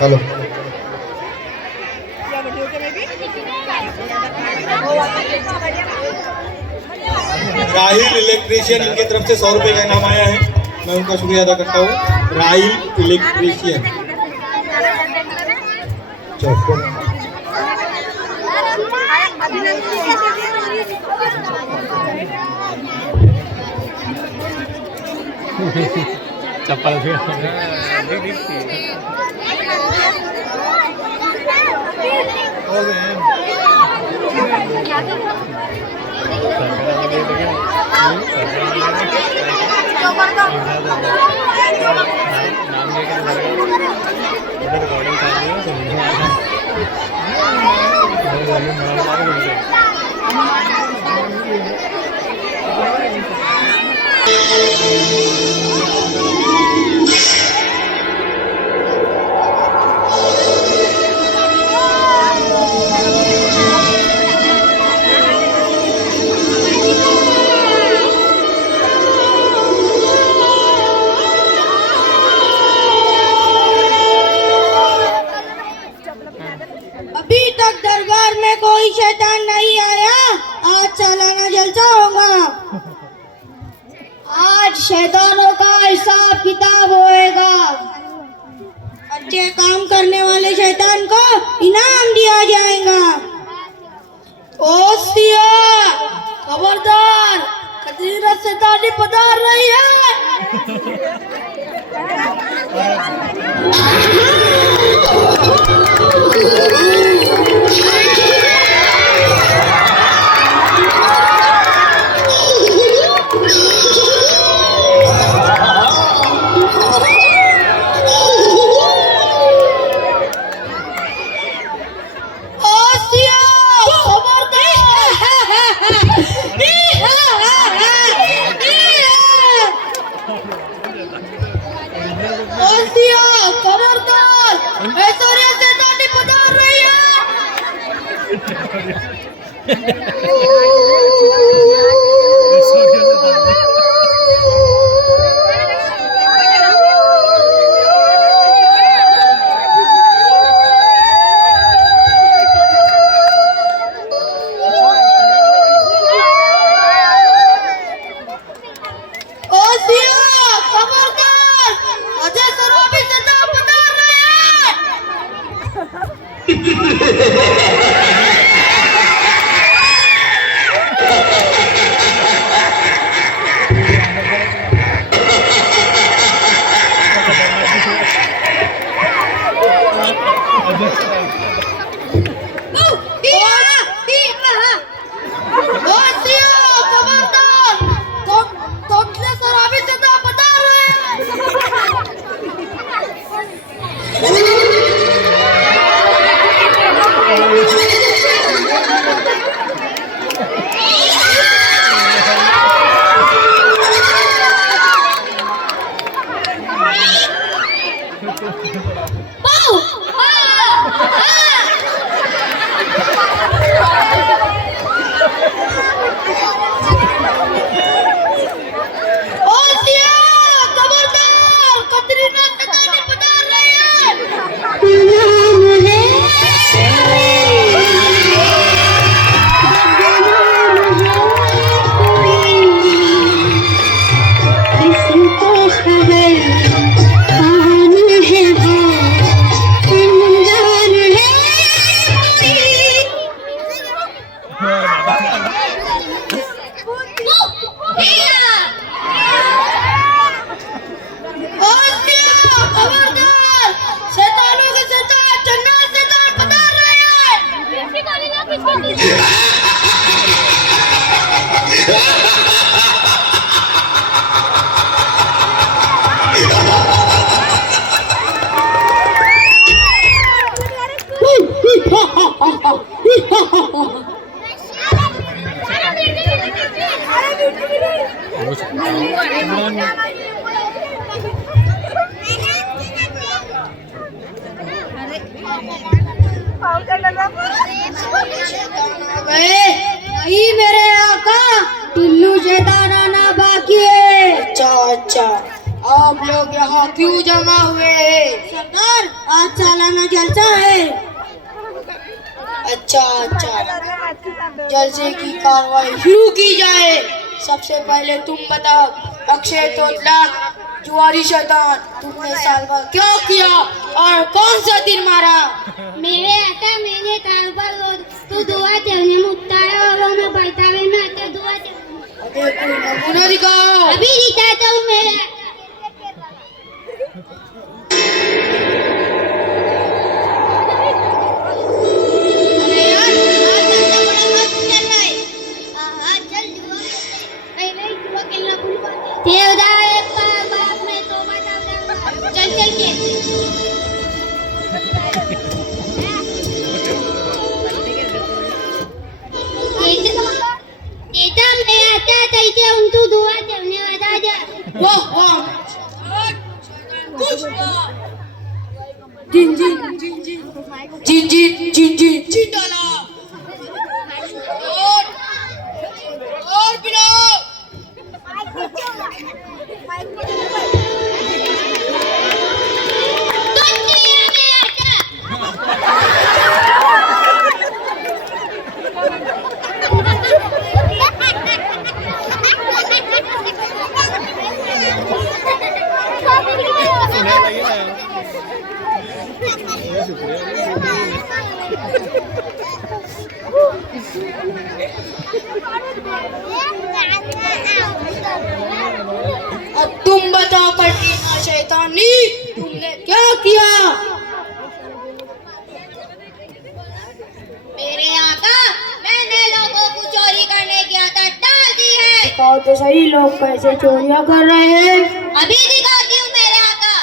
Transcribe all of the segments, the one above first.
Hello Rahil electrician, इनके तरफ से 100 रुपए का इनाम आया है, मैं उनका शुक्रिया अदा करता हूँ। राहिल इलेक्ट्रीशियन। चप्पल भी अभी तक दरबार में कोई शैतान नहीं आया, आज सालाना जलसा होगा। आज शैतानों का हिसाब किताब होएगा। अच्छे काम करने वाले शैतान को इनाम दिया जाएगा। ओ सिया, खबरदार, खतीरा शैतानी पधार रही है। यहाँ क्यों जमा हुए हैं? सरदार आज सालाना जलसा है। अच्छा अच्छा, जलसे की कार्रवाई शुरू की जाए। सबसे पहले तुम बताओ, अक्षय तोतला जुआरी शैतान, तुमने साल भर क्या किया और कौन सा तीर मारा? मेरे आता मैंने ताल पर तू दुआ ठेवणे मुक्तारा और मैं बैठावे में आता दुआ अबे कोई नमूना दिखाओ। अभी दिखाता हूँ मेरे। अरे यार आज धंधा बड़ा मस्त चल रहा है। हाँ चल जुआ पहले जुआ खेलना भूल गया। देवदार एक बाप में तो बता चल चल के देता मैं आता तैसे उन तू दुआ ठेवणे वाला जा। वाह वाह, जिन जिन जिन जिन जिन जिन जिन जिन जिन डाला और बिना अब तुम बताओ कटरीना शैतानी, तुमने क्या किया? मेरे आका मैंने लोगों को चोरी करने की आदत डाल दी है। दिखाओ तो सही, लोग कैसे चोरियां कर रहे हैं। अभी दिखाती हूँ मेरे आका।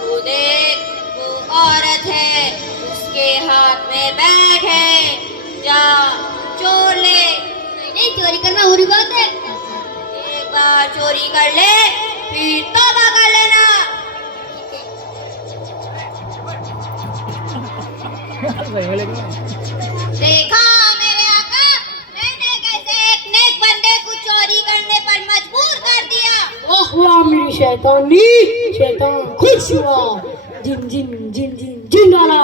वो देख, वो औरत है, उसके हाथ में बैग है, जा चोर ले। नहीं चोरी करना बुरी बात है। एक बार चोरी कर ले फिर तौबा कर लेना। देखा मेरे आका, मैंने कैसे एक नेक बंदे को चोरी करने पर मजबूर कर दिया। ओह वाह मेरी शैतानी, शैतान खुश हुआ। जिन जिन जिन जिन जिन डाला।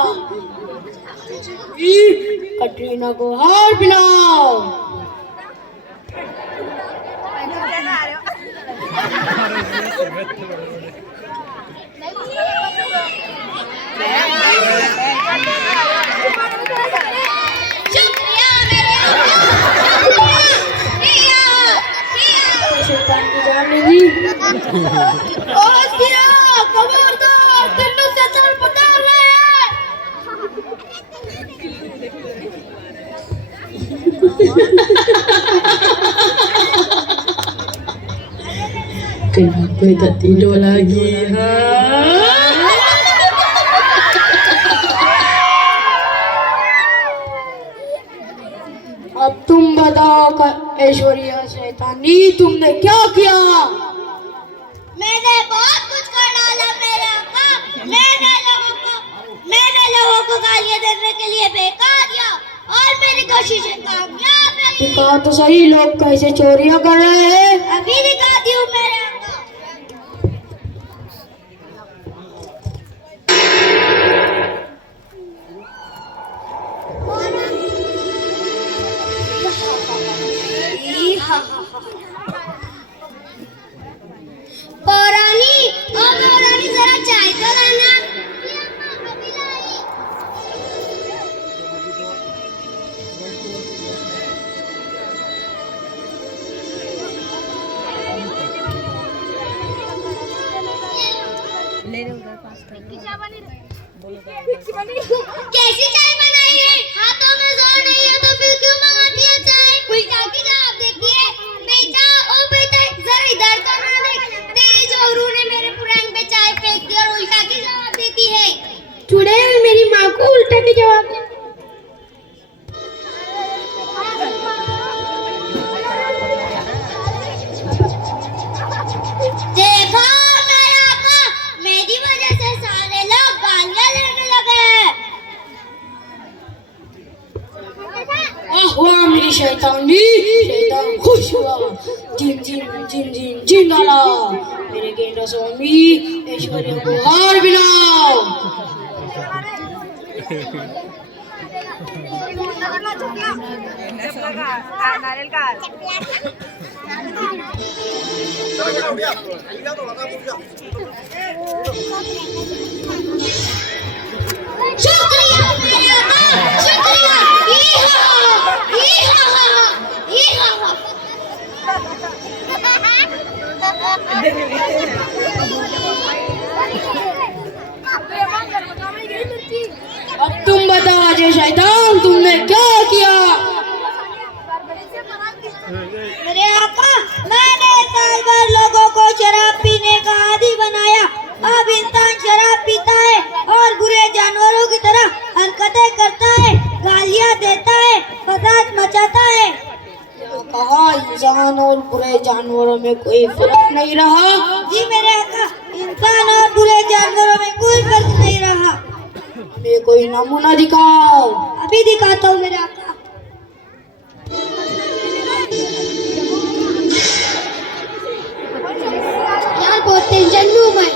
कटरीना को हार पिलाओ। शुक्रिया मेरे आका, शुक्रिया, किया। शैतान की जान लेगी। खबरदार तेनू शैतान पकड़ ले। Kenapa tak tidur lagi? अब तुम बताओ ऐश्वर्या शैतानी, तुमने क्या किया? मैंने बहुत कुछ कर डाला मेरे आका। मैंने लोगों को गालियां देने के लिए बेकार दिया और मेरी कोशिशें कामयाब रही। दिखाओ तो सही, लोग कैसे चोरियां कर रहे हैं। अभी दिखाती हूँ मेरे आका। पौरानी, ओ पौरानी जरा चाय तो लाना। अभी लाई। कैसी चाय बनाई है? हाथों में जोर नहीं है तो फिर क्यों मंगाती है चाय? उल्टा की जवाब देती है। बेटा ओ बेटा जरा इधर तो ना देख। तेरी जोरू ने मेरे पुरान पे चाय फेंक दी और उल्टा की जवाब देती है। चुड़ैल मेरी माँ को उल्टा की जवाब दे। शैतानी, शैतान खुश हुआ। जिन जिन जिन जिन जिन डाला। मेरे गेंडा स्वामी ऐश्वर्य को हार मिलाओ। शुक्रिया मेरे आका, शुक्रिया। अब तुम बताओ अजय शैतान, तुमने क्या किया? मेरे आका, मैंने साल भर लोगों को शराब पीने का आदी बनाया। अब इंसान शराब पीता है और बुरे जानवरों की तरह हरकतें करता है, गालियां देता है, फसाद मचाता है। कहा इंसान और बुरे जानवरों में कोई फर्क नहीं रहा। जी मेरे आका, इंसान और बुरे जानवरों में कोई फर्क नहीं रहा। हमें कोई नमूना दिखाओ। अभी दिखाता हूँ मेरे आका। यार बहुत टेंशन में हूँ मैं।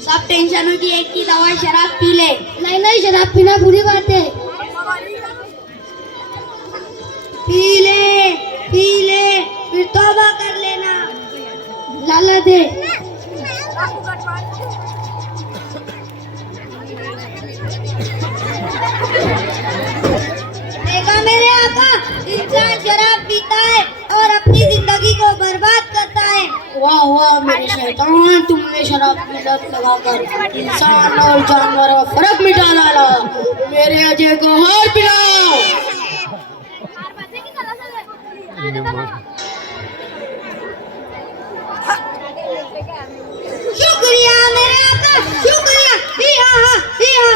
सब टेंशनों की एक ही दवा, शराब पी ले। नहीं नहीं, शराब पीना बुरी बात है। पी ले, फिर तौबा कर लेना। लाला दे। देखा मेरे आका, इंसान शराब पीता है और अपनी जिंदगी को बर्बाद करता है। वाह वाह मेरे शैतान, तुमने शराब की लत लगाकर इंसान और जानवर का फर्क मिटा डाला। मेरे अजय को हार पिलाओ। शुक्रिया मेरे आका, शुक्रिया। ही हा।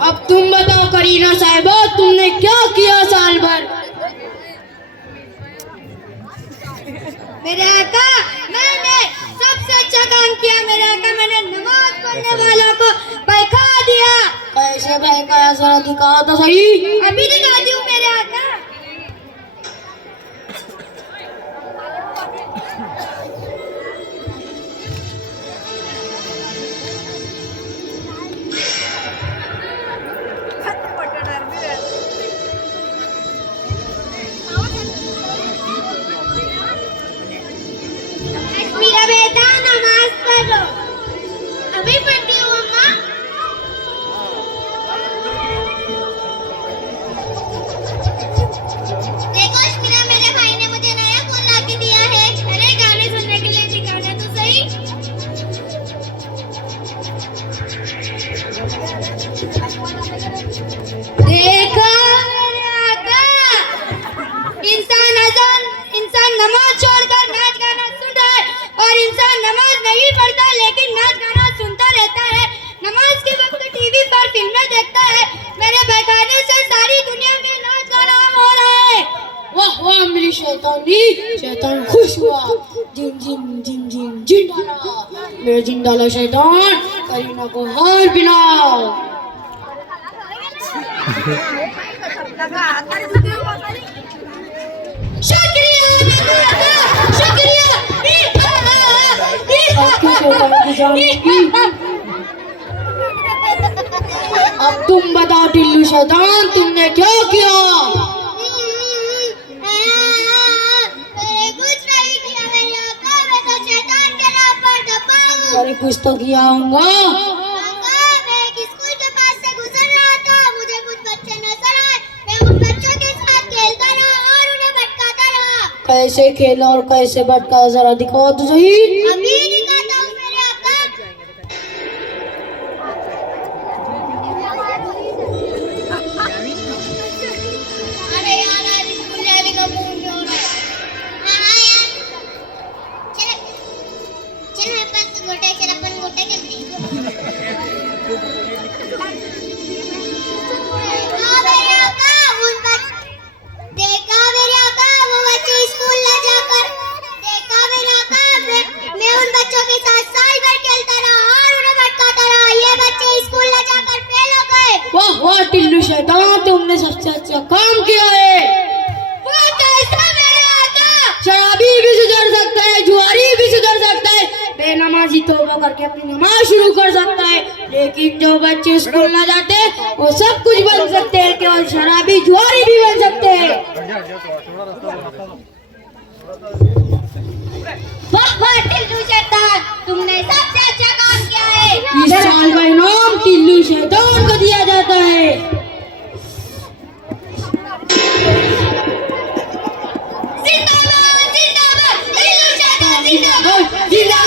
अब तुम बताओ करीना साहिबा, तुमने क्या किया साल भर? मेरे आका, मैंने सबसे अच्छा काम किया मेरे आका। मैंने नमाज पढ़ने वालों को बैठा दिया। कैसे बहकाया, जरा दिखाओ तो सही। अभी दिखाती हूँ मेरे आका। मेरा बेटा नमाज पढ़ो। अभी पढ़ती हूँ अम्मा। देखो अश्मीरा, मेरे भाई ने मुझे नया फोन ला के दिया है। अरे गाने सुनने के लिए दिखाना तो सही। देखा मेरे आका, इंसान नमाज छोड़कर नाच गाना सुन रहा है और इंसान नमाज नहीं पढ़ता लेकिन नाच गाना सुनता रहता है। नमाज के वक्त टीवी पर फिल्में देखता है। मेरे बहकाने से सारी दुनिया में नाच गाना हो रहा है। वाह वाह मेरी शैतानी, शैतान खुश हुआ। जिन जिन जिन जिन जिन डाला। मेरे जिन डाला शैतान, करीना को हार पिलाओ। आपकी शैतान की जान की। अब तुम बताओ टिल्लू शैतान, तुमने क्या किया? कुछ नहीं किया मेरे आका, मैं तो शैतान के नाम पर दबा हूँ। अरे कुछ तो किया होगा। आका, मैं एक स्कूल के पास से गुजर रहा था। मुझे कुछ बच्चे नजर आए। मैं उन बच्चों के साथ खेलता रहा और उन्हें भटकाता रहा। कैसे खेला और कैसे भटका, जरा दिखाओ तो सही। अभी दिखाता हूँ मेरे आका। अरे यार, आज स्कूल जाने का मूड नहीं हो रहा। हाँ यार, चल मेरे पास गोटे, चल अपन गोटे खेलते हैं। देखा मेरे आका, वो बच्चे स्कूल न जाकर। देखा मेरे आका, मैं उन बच्चों के साथ साल भर खेलता रहा और उन्हें भटकाता रहा। ये तौबा करके अपनी नमाज शुरू कर सकता है, लेकिन जो बच्चे स्कूल ना जाते वो सब कुछ बन सकते हैं, केवल शराबी जुआरी भी बन सकते हैं। वाह वाह टिल्लू शैतान, तुमने सबसे अच्छा काम किया है। इस साल का इनाम टिल्लू शैतान को दिया जाता है। जिंदाबाद जिंदाबाद टिल्लू शैतान जिंदाबाद। जिंदाबाद